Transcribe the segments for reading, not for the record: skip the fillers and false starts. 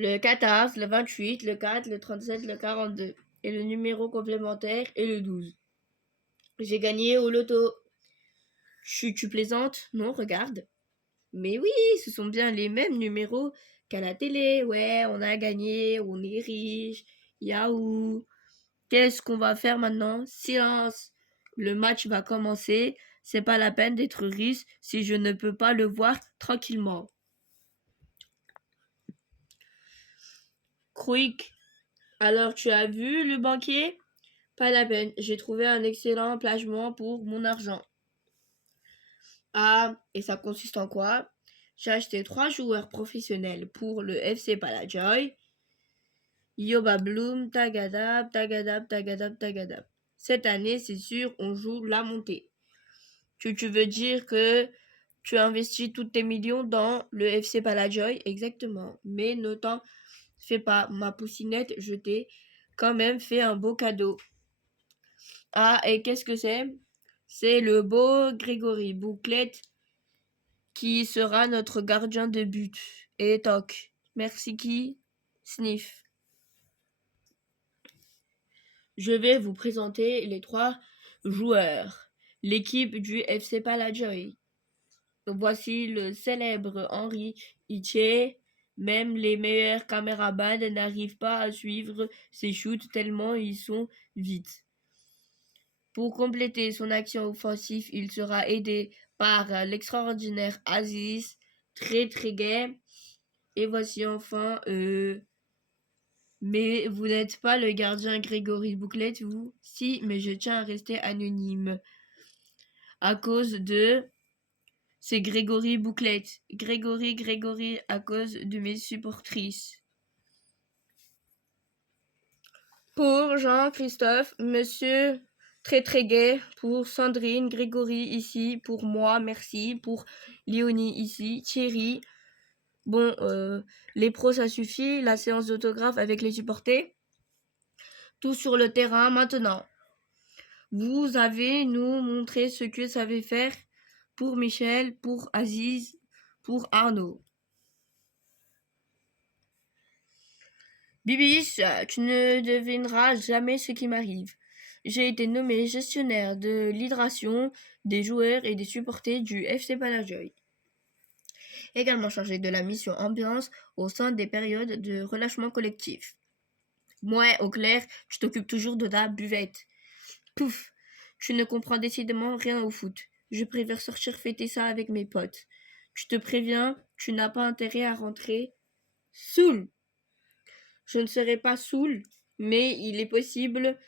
le 14, le 28, le 4, le 37, le 42. Et le numéro complémentaire est le 12. J'ai gagné au loto. Tu plaisantes? Non, regarde. Mais oui, ce sont bien les mêmes numéros qu'à la télé. Ouais, on a gagné, on est riche. Yahoo! Qu'est-ce qu'on va faire maintenant? Silence! Le match va commencer. C'est pas la peine d'être riche si je ne peux pas le voir tranquillement. Quick! Alors tu as vu le banquier? Pas la peine, j'ai trouvé un excellent placement pour mon argent. Ah, et ça consiste en quoi? J'ai acheté 3 joueurs professionnels pour le FC Palajoy. Yoba Bloom, Tagadab, Tagadab, Tagadab, Tagadab. Cette année, c'est sûr, on joue la montée. Tu veux dire que tu as investi tous tes millions dans le FC Palajoy? Exactement. Mais ne t'en fais pas, ma poussinette, je t'ai quand même fait un beau cadeau. Ah, et qu'est-ce que c'est? C'est le beau Grégory Bouclette qui sera notre gardien de but. Et toc. Merci qui? Sniff. Je vais vous présenter les 3 joueurs. L'équipe du FC Palajoy. Voici le célèbre Henri Itché. Même les meilleurs caméramans n'arrivent pas à suivre ses shoots tellement ils sont vite. Pour compléter son action offensive, il sera aidé par l'extraordinaire Aziz, très très gai. Et voici enfin... Mais vous n'êtes pas le gardien Grégory Bouclette, vous? Si, mais je tiens à rester anonyme. À cause de... C'est Grégory Bouclette. Grégory, à cause de mes supportrices. Pour Jean-Christophe, monsieur très très gai. Pour Sandrine, Grégory ici. Pour moi, merci. Pour Léonie ici. Thierry. Bon, les pros, ça suffit. La séance d'autographe avec les supporters. Tout sur le terrain maintenant. Vous avez nous montré ce que ça savez faire pour Michel, pour Aziz, pour Arnaud. Bibiche, tu ne devineras jamais ce qui m'arrive. J'ai été nommé gestionnaire de l'hydration des joueurs et des supporters du FC Palajoy. Également chargé de la mission ambiance au sein des périodes de relâchement collectif. Ouais, au clair, tu t'occupes toujours de ta buvette. Pouf, tu ne comprends décidément rien au foot. Je préfère sortir fêter ça avec mes potes. Tu te préviens, tu n'as pas intérêt à rentrer saoul. Je ne serai pas saoul, mais il est possible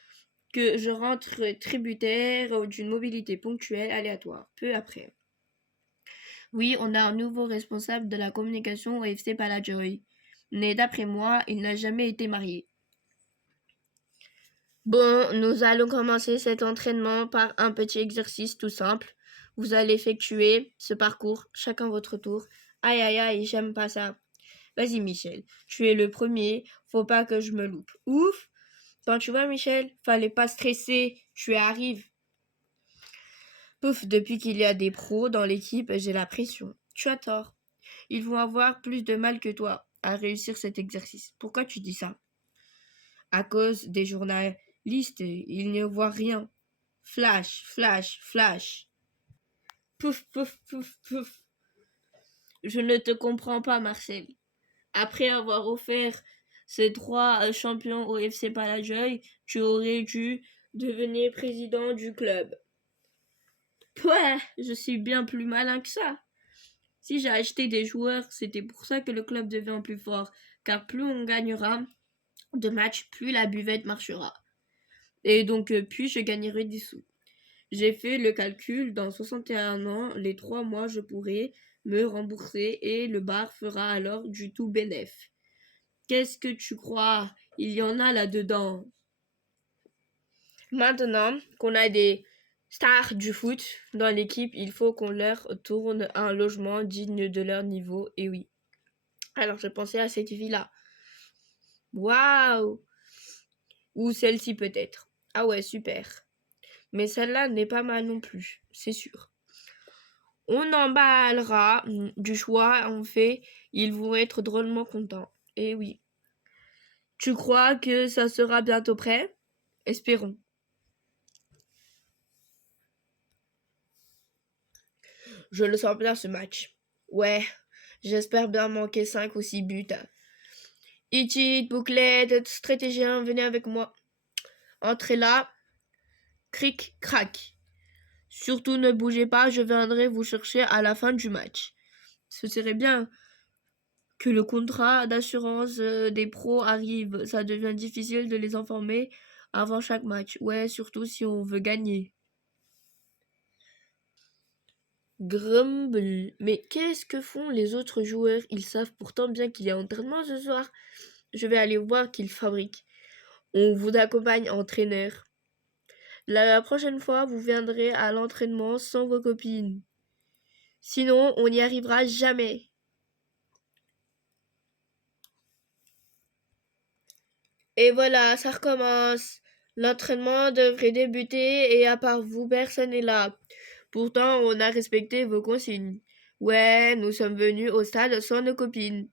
que je rentre tributaire d'une mobilité ponctuelle aléatoire, peu après. Oui, on a un nouveau responsable de la communication au FC Palajoy. Mais d'après moi, il n'a jamais été marié. Bon, nous allons commencer cet entraînement par un petit exercice tout simple. Vous allez effectuer ce parcours, chacun votre tour. Aïe aïe aïe, j'aime pas ça. Vas-y Michel, tu es le premier, faut pas que je me loupe. Ouf! Ben tu vois Michel, fallait pas stresser, tu arrives. Pouf, depuis qu'il y a des pros dans l'équipe, j'ai la pression. Tu as tort. Ils vont avoir plus de mal que toi à réussir cet exercice. Pourquoi tu dis ça? À cause des journalistes, ils ne voient rien. Flash, flash, flash. Pouf, pouf, pouf, pouf. Je ne te comprends pas, Marcel. Après avoir offert ces 3 champions au FC Palajoy, tu aurais dû devenir président du club. Ouais, je suis bien plus malin que ça. Si j'ai acheté des joueurs, c'était pour ça que le club devient plus fort, car plus on gagnera de matchs, plus la buvette marchera. Et donc, plus je gagnerai des sous. J'ai fait le calcul, dans 61 ans, les 3 mois, je pourrai me rembourser et le bar fera alors du tout bénéf. Qu'est-ce que tu crois? Il y en a là-dedans. Maintenant qu'on a des stars du foot dans l'équipe, il faut qu'on leur tourne un logement digne de leur niveau, et oui. Alors je pensais à cette fille-là. Waouh! Ou celle-ci peut-être. Ah ouais, super. Mais celle-là n'est pas mal non plus, c'est sûr. On emballera du choix, en fait, ils vont être drôlement contents. Et oui. Tu crois que ça sera bientôt prêt? Espérons. Je le sens bien ce match. Ouais, j'espère bien manquer 5 ou 6 buts. Itit, bouclette, stratégien, venez avec moi. Entrez là. Cric, crac. Surtout ne bougez pas, je viendrai vous chercher à la fin du match. Ce serait bien que le contrat d'assurance des pros arrive. Ça devient difficile de les informer avant chaque match. Ouais, surtout si on veut gagner. Grumble. Mais qu'est-ce que font les autres joueurs? Ils savent pourtant bien qu'il y a entraînement ce soir. Je vais aller voir qu'ils fabriquent. On vous accompagne, entraîneur. La prochaine fois, vous viendrez à l'entraînement sans vos copines. Sinon, on n'y arrivera jamais. Et voilà, ça recommence. L'entraînement devrait débuter et à part vous, personne n'est là. Pourtant, on a respecté vos consignes. Ouais, nous sommes venus au stade sans nos copines.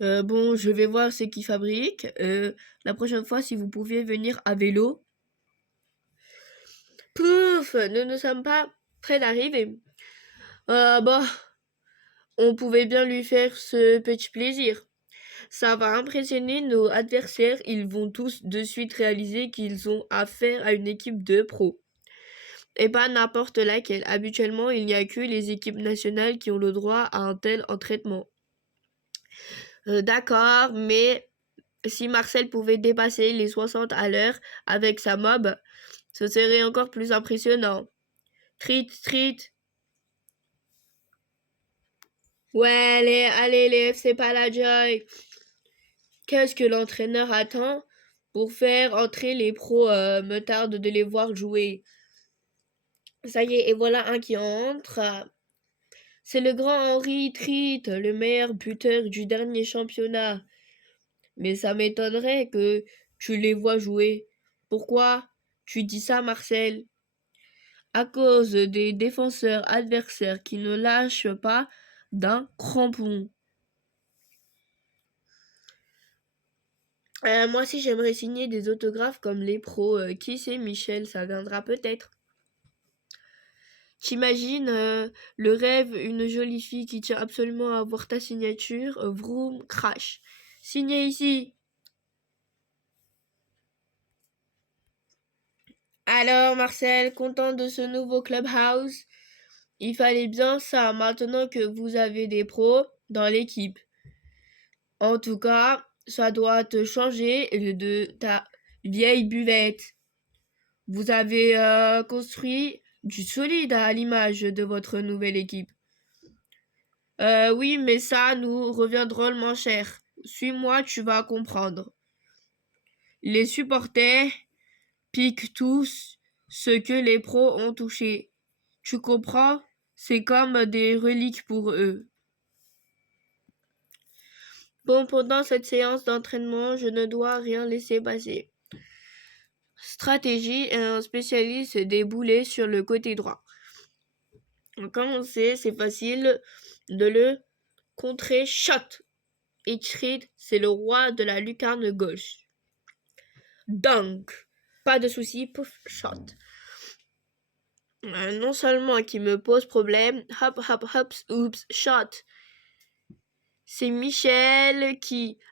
Bon, je vais voir ce qu'ils fabriquent. La prochaine fois, si vous pouviez venir à vélo. Pouf, nous ne sommes pas près d'arriver. Bah, on pouvait bien lui faire ce petit plaisir. Ça va impressionner nos adversaires, ils vont tous de suite réaliser qu'ils ont affaire à une équipe de pros. Et pas n'importe laquelle. Habituellement, il n'y a que les équipes nationales qui ont le droit à un tel entraînement. D'accord, mais si Marcel pouvait dépasser les 60 à l'heure avec sa mob, ce serait encore plus impressionnant. Treat. Ouais, allez, les FC Palajoy. Qu'est-ce que l'entraîneur attend pour faire entrer les pros? Me tarde de les voir jouer. Ça y est, et voilà un qui entre. C'est le grand Henri Treat, le meilleur buteur du dernier championnat. Mais ça m'étonnerait que tu les vois jouer. Pourquoi tu dis ça, Marcel? À cause des défenseurs adversaires qui ne lâchent pas d'un crampon. Moi aussi, j'aimerais signer des autographes comme les pros. Qui sait, Michel, ça viendra peut-être. T'imagines le rêve, une jolie fille qui tient absolument à avoir ta signature, vroom, crash. Signé ici. Alors, Marcel, content de ce nouveau clubhouse? Il fallait bien ça maintenant que vous avez des pros dans l'équipe. En tout cas, ça doit te changer de ta vieille buvette. Vous avez construit du solide à l'image de votre nouvelle équipe. Oui, mais ça nous revient drôlement cher. Suis-moi, tu vas comprendre. Les supporters piquent tous ce que les pros ont touché. Tu comprends? C'est comme des reliques pour eux. Bon, pendant cette séance d'entraînement, je ne dois rien laisser passer. Stratégie est un spécialiste des boulets sur le côté droit. Comme on sait, c'est facile de le contrer. Shot. Hitchreed, c'est le roi de la lucarne gauche. Dunk. Pas de souci, pouf, shot. Non seulement qui me pose problème, hop, oups, shot. C'est Michel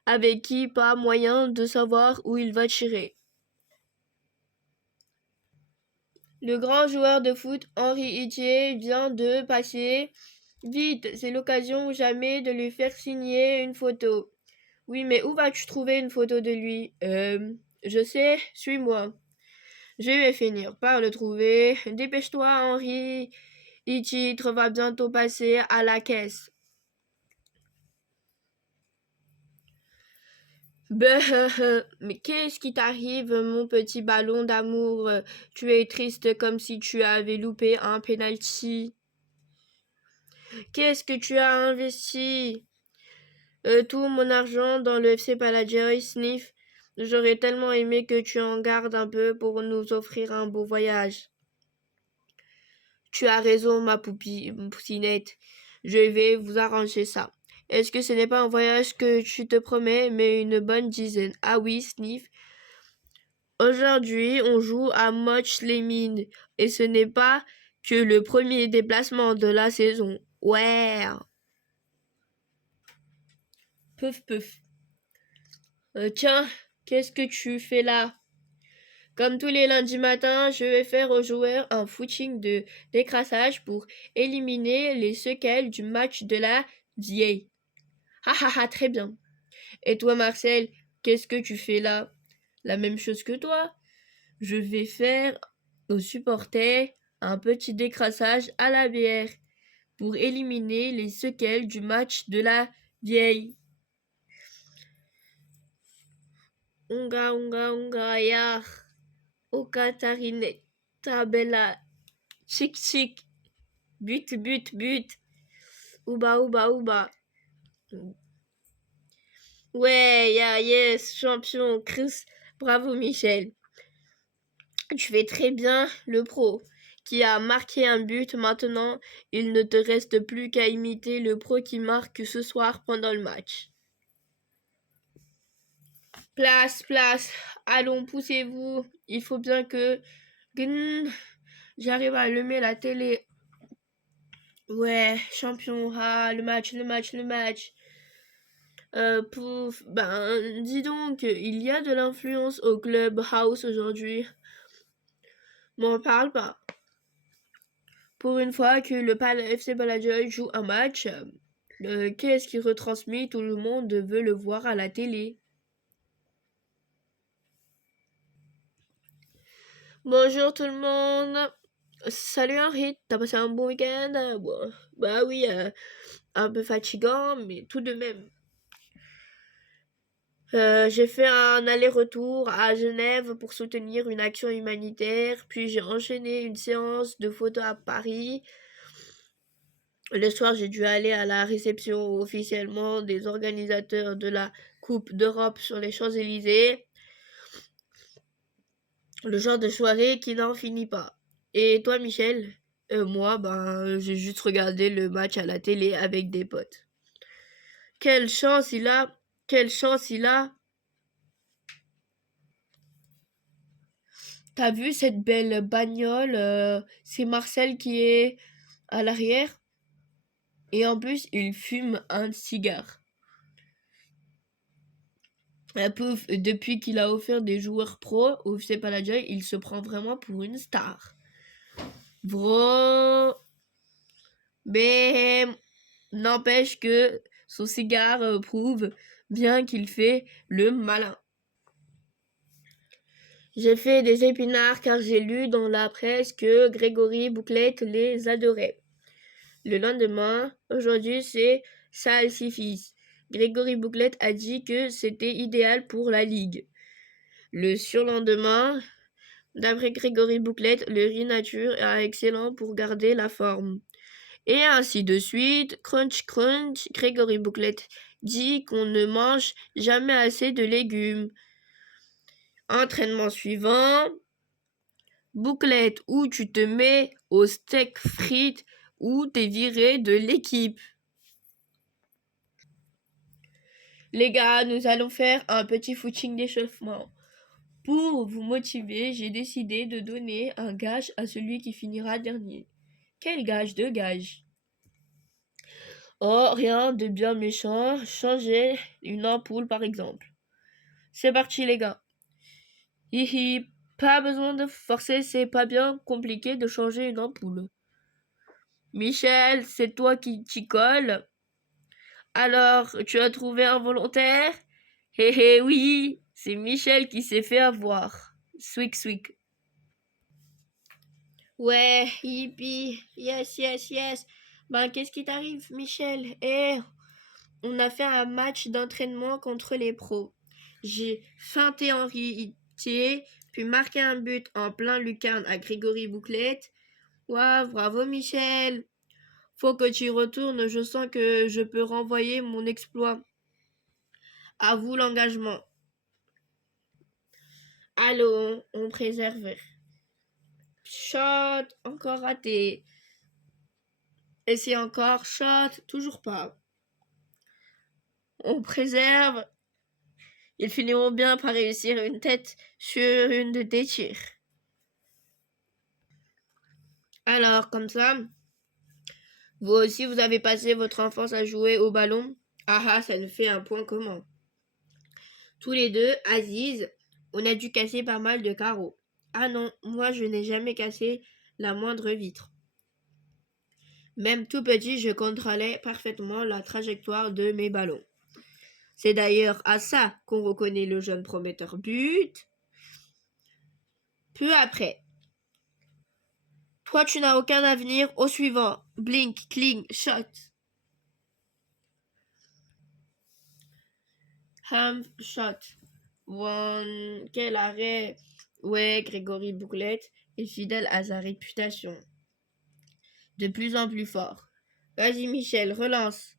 avec qui pas moyen de savoir où il va tirer. Le grand joueur de foot, Henri Itier, vient de passer. Vite, c'est l'occasion ou jamais de lui faire signer une photo. Oui, mais où vas-tu trouver une photo de lui? Je sais, suis-moi. Je vais finir par le trouver. Dépêche-toi, Henri. Titre va bientôt passer à la caisse. Mais qu'est-ce qui t'arrive, mon petit ballon d'amour? Tu es triste comme si tu avais loupé un penalty. Qu'est-ce que tu as investi? Tout mon argent dans le FC Palajoy, Sniff. J'aurais tellement aimé que tu en gardes un peu pour nous offrir un beau voyage. Tu as raison, ma poucinette. Je vais vous arranger ça. Est-ce que ce n'est pas un voyage que tu te promets, mais une bonne dizaine? Ah oui, sniff. Aujourd'hui, on joue à Moch les Mines, et ce n'est pas que le premier déplacement de la saison. Ouais. Peuf, peuf. Tiens, qu'est-ce que tu fais là? Comme tous les lundis matins, je vais faire aux joueurs un footing de décrassage pour éliminer les séquelles du match de la vieille. Ha ha ha, très bien. Et toi, Marcel, qu'est-ce que tu fais là? La même chose que toi. Je vais faire aux supporters un petit décrassage à la bière pour éliminer les séquelles du match de la vieille. Unga, unga, unga, ya. O Katarinetta Bella. Chic, chic. But, but, but. Ouba, ouba, ouba. Ouais, yeah, yes, champion, Chris. Bravo, Michel. Tu fais très bien le pro qui a marqué un but. Maintenant, il ne te reste plus qu'à imiter le pro qui marque ce soir pendant le match. Place, place. Allons, poussez-vous. Il faut bien que j'arrive à allumer la télé. Ouais, champion. Ah, le match, le match, le match. Pouf, ben, dis donc, il y a de l'influence au Clubhouse aujourd'hui. M'en parle pas. Pour une fois que le FC Balajoy joue un match, qu'est-ce qui retransmet? Tout le monde veut le voir à la télé. Bonjour tout le monde. Salut Henri, t'as passé un bon week-end? Bon, bah oui, un peu fatigant, mais tout de même. J'ai fait un aller-retour à Genève pour soutenir une action humanitaire, puis j'ai enchaîné une séance de photos à Paris. Le soir, j'ai dû aller à la réception officiellement des organisateurs de la Coupe d'Europe sur les Champs-Élysées. Le genre de soirée qui n'en finit pas. Et toi, Michel? Moi, ben, j'ai juste regardé le match à la télé avec des potes. Quelle chance il a! Quelle chance il a! T'as vu cette belle bagnole? C'est Marcel qui est à l'arrière. Et en plus, il fume un cigare. Pouf, depuis qu'il a offert des joueurs pro au FC Palajoy, il se prend vraiment pour une star. Bro. Mais n'empêche que son cigare prouve bien qu'il fait le malin. J'ai fait des épinards car j'ai lu dans la presse que Grégory Bouclette les adorait. Le lendemain, aujourd'hui, c'est salsifis. Grégory Bouclette a dit que c'était idéal pour la Ligue. Le surlendemain, d'après Grégory Bouclette, le riz nature est excellent pour garder la forme. Et ainsi de suite, crunch crunch, Grégory Bouclette dit qu'on ne mange jamais assez de légumes. Entraînement suivant, Bouclette, où tu te mets au steak frites ou t'es viré de l'équipe. Les gars, nous allons faire un petit footing d'échauffement. Pour vous motiver, j'ai décidé de donner un gage à celui qui finira dernier. Quel gage de gage? Oh, rien de bien méchant, changer une ampoule par exemple. C'est parti les gars. Hihi, pas besoin de forcer, c'est pas bien compliqué de changer une ampoule. Michel, c'est toi qui t'y colle. Alors, tu as trouvé un volontaire? Hé hé oui, c'est Michel qui s'est fait avoir. Swick swick. Ouais, hippie, yes, yes, yes. Ben, qu'est-ce qui t'arrive, Michel? On a fait un match d'entraînement contre les pros. J'ai feinté Henri Thier, puis marqué un but en plein lucarne à Grégory Bouclette. Waouh, bravo Michel. Faut que tu y retournes, je sens que je peux renvoyer mon exploit. À vous l'engagement. Allons, on préserve. Shot, encore raté. Essayez encore, shot, toujours pas. on préserve. Ils finiront bien par réussir une tête sur une de tes tirs. Alors, comme ça, vous aussi, vous avez passé votre enfance à jouer au ballon. Ah ah, ça nous fait un point commun. Tous les deux, Aziz, on a dû casser pas mal de carreaux. Ah non, moi je n'ai jamais cassé la moindre vitre. Même tout petit, je contrôlais parfaitement la trajectoire de mes ballons. C'est d'ailleurs à ça qu'on reconnaît le jeune prometteur but. Peu après. Toi, tu n'as aucun avenir. Au suivant. Blink, cling, shot. Shot. One. Quel arrêt. Ouais, Grégory Bouclette est fidèle à sa réputation. De plus en plus fort. Vas-y, Michel, relance.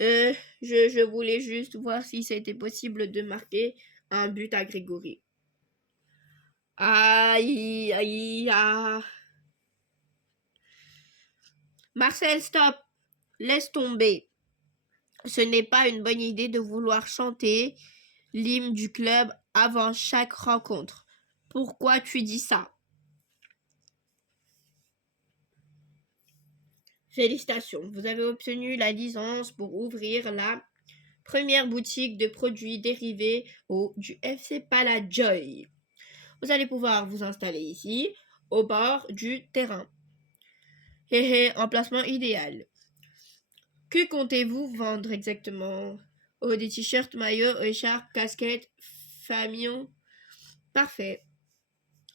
Je voulais juste voir si c'était possible de marquer un but à Grégory. Aïe, aïe, aïe. Marcel, stop. Laisse tomber. Ce n'est pas une bonne idée de vouloir chanter l'hymne du club avant chaque rencontre. Pourquoi tu dis ça? Félicitations, vous avez obtenu la licence pour ouvrir la première boutique de produits dérivés du FC Palajoy. Vous allez pouvoir vous installer ici, au bord du terrain. Hé hé, emplacement idéal. Que comptez-vous vendre exactement? Oh, des t-shirts, maillots, écharpes, casquettes, famions. Parfait.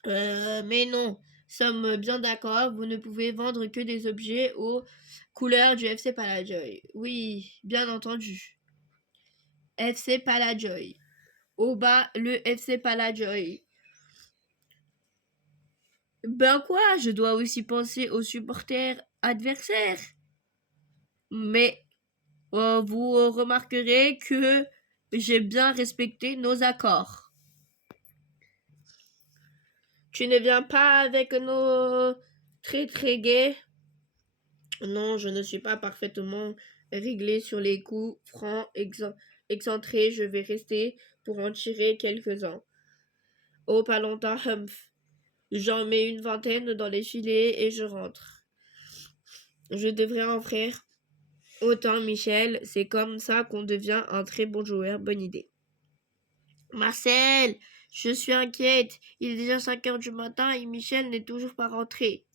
Mais non, sommes bien d'accord, vous ne pouvez vendre que des objets aux couleurs du FC Palajoy. Oui, bien entendu. FC Palajoy. Au bas, le FC Palajoy. Ben quoi, je dois aussi penser aux supporters adversaires. Mais vous remarquerez que j'ai bien respecté nos accords. Tu ne viens pas avec nos très gays? Non, je ne suis pas parfaitement réglé sur les coups francs excentrés. Je vais rester pour en tirer quelques-uns. Oh, pas longtemps, Humph. J'en mets une vingtaine dans les filets et je rentre. Je devrais en faire autant, Michel. C'est comme ça qu'on devient un très bon joueur. Bonne idée. Marcel, je suis inquiète. Il est déjà 5 heures du matin et Michel n'est toujours pas rentré.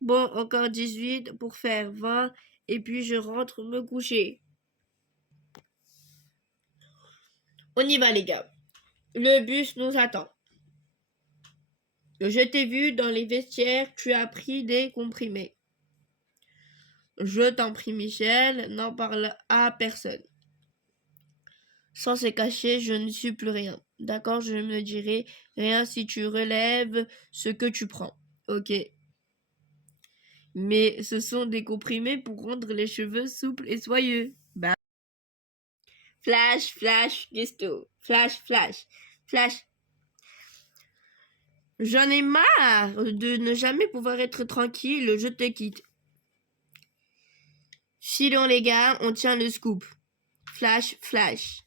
Bon, encore 18 pour faire 20 et puis je rentre me coucher. On y va, les gars. Le bus nous attend. Je t'ai vu dans les vestiaires, tu as pris des comprimés. Je t'en prie, Michel, n'en parle à personne. Sans se cacher, je ne suis plus rien. D'accord, je ne dirai rien si tu relèves ce que tu prends. Ok. Mais ce sont des comprimés pour rendre les cheveux souples et soyeux. Bah. Flash, flash, Gusto. Flash, flash, flash. J'en ai marre de ne jamais pouvoir être tranquille, je te quitte. Filons les gars, on tient le scoop. Flash, flash.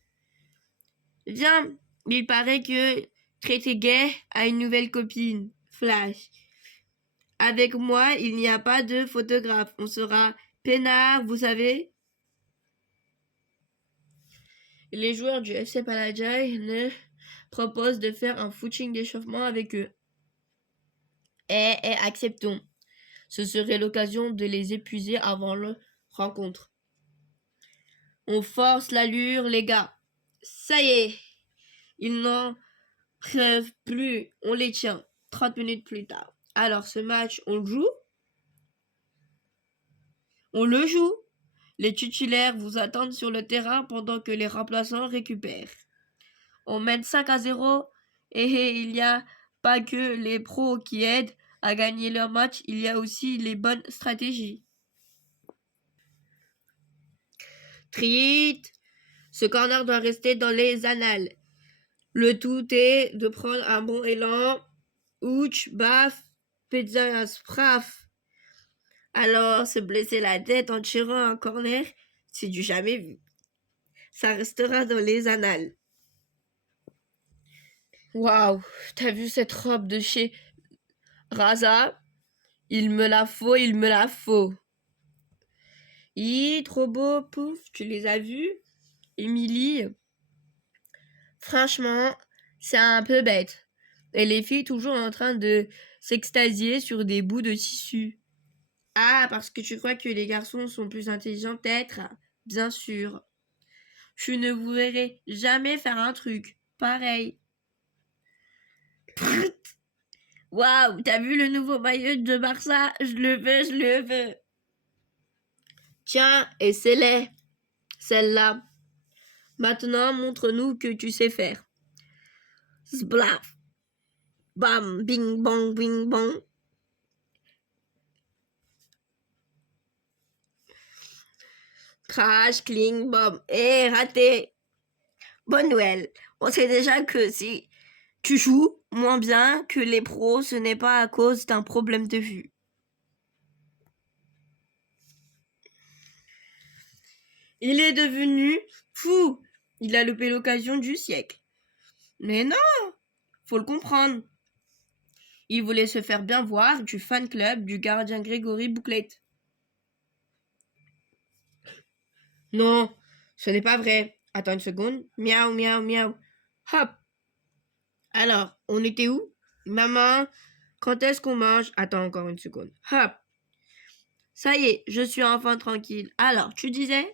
Viens, il paraît que Traité Gay a une nouvelle copine. Flash. Avec moi, il n'y a pas de photographe. On sera peinard, vous savez. Les joueurs du FC Palajoy ne proposent de faire un footing d'échauffement avec eux. Acceptons. Ce serait l'occasion de les épuiser avant la rencontre. On force l'allure, les gars. Ça y est. Ils n'en peuvent plus. On les tient. 30 minutes plus tard. Alors, ce match, on le joue? On le joue. Les titulaires vous attendent sur le terrain pendant que les remplaçants récupèrent. On mène 5-0 et il n'y a pas que les pros qui aident à gagner leur match, il y a aussi les bonnes stratégies. Triit, ce corner doit rester dans les annales. Le tout est de prendre un bon élan. Ouch, baf, pizza, spraf. Alors, se blesser la tête en tirant un corner, c'est du jamais vu. Ça restera dans les annales. Waouh, t'as vu cette robe de chez Raza? Il me la faut, il me la faut. Trop beau, pouf, tu les as vus, Émilie? Franchement, c'est un peu bête. Et les filles toujours en train de s'extasier sur des bouts de tissu. Ah, parce que tu crois que les garçons sont plus intelligents peut-être? Bien sûr. Je ne vous verrai jamais faire un truc pareil. Waouh, t'as vu le nouveau maillot de Barça? Je le veux, je le veux. Tiens, et c'est laid. Celle-là. Maintenant, montre-nous que tu sais faire. Sblaf. Bam, bing, bong, bing, bong. Crash, cling, bom. Raté. Bonne nouvelle. On sait déjà que si tu joues moins bien que les pros, ce n'est pas à cause d'un problème de vue. Il est devenu fou. Il a loupé l'occasion du siècle. Mais non, faut le comprendre. Il voulait se faire bien voir du fan club du gardien Grégory Bouclette. Non, ce n'est pas vrai. Attends une seconde. Miaou, miaou, miaou. Hop. Alors, on était où? Maman, quand est-ce qu'on mange? Attends encore une seconde. Hop. Ça y est, je suis enfin tranquille. Alors, tu disais?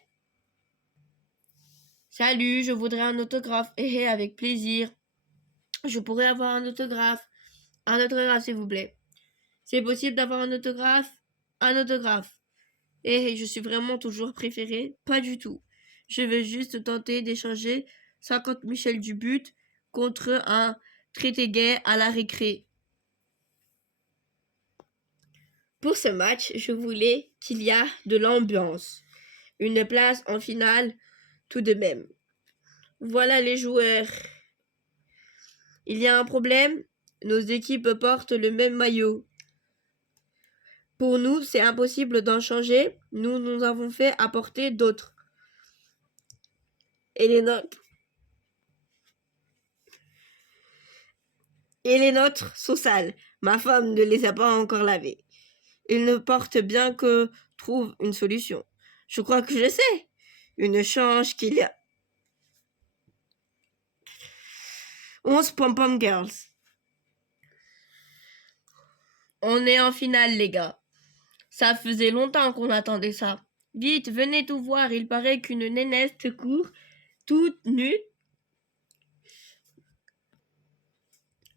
Salut, je voudrais un autographe. Avec plaisir. Je pourrais avoir un autographe. Un autographe, s'il vous plaît. C'est possible d'avoir un autographe? Un autographe. Je suis vraiment toujours préféré? Pas du tout. Je vais juste tenter d'échanger 50 Michel du but contre un traité gay à la récré. Pour ce match, je voulais qu'il y a de l'ambiance. Une place en finale tout de même. Voilà les joueurs. Il y a un problème? Nos équipes portent le même maillot. Pour nous, c'est impossible d'en changer. Nous avons fait apporter d'autres. Et les nôtres sont sales. Ma femme ne les a pas encore lavés. Il ne porte bien que trouve une solution. Je crois que je sais. Une chance qu'il y a 11 pom-pom girls. On est en finale, les gars. Ça faisait longtemps qu'on attendait ça. Vite, venez tout voir. Il paraît qu'une nénesse court toute nue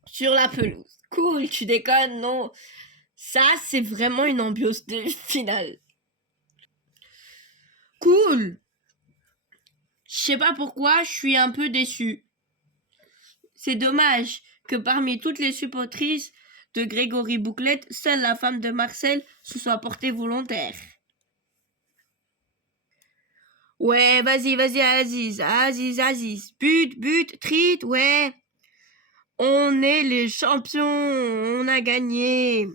sur la pelouse. Cool, tu déconnes, non? Ça, c'est vraiment une ambiance de finale. Cool. Je sais pas pourquoi, je suis un peu déçue. C'est dommage que parmi toutes les supportrices de Grégory Bouclette, seule la femme de Marcel se soit portée volontaire. Ouais, vas-y, Aziz. But, treat, ouais. On est les champions, on a gagné.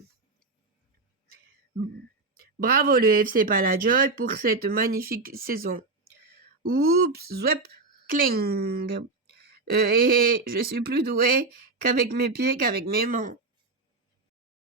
Bravo le FC Palajoy pour cette magnifique saison. Oups, zwep, cling. Je suis plus doué qu'avec mes pieds qu'avec mes mains.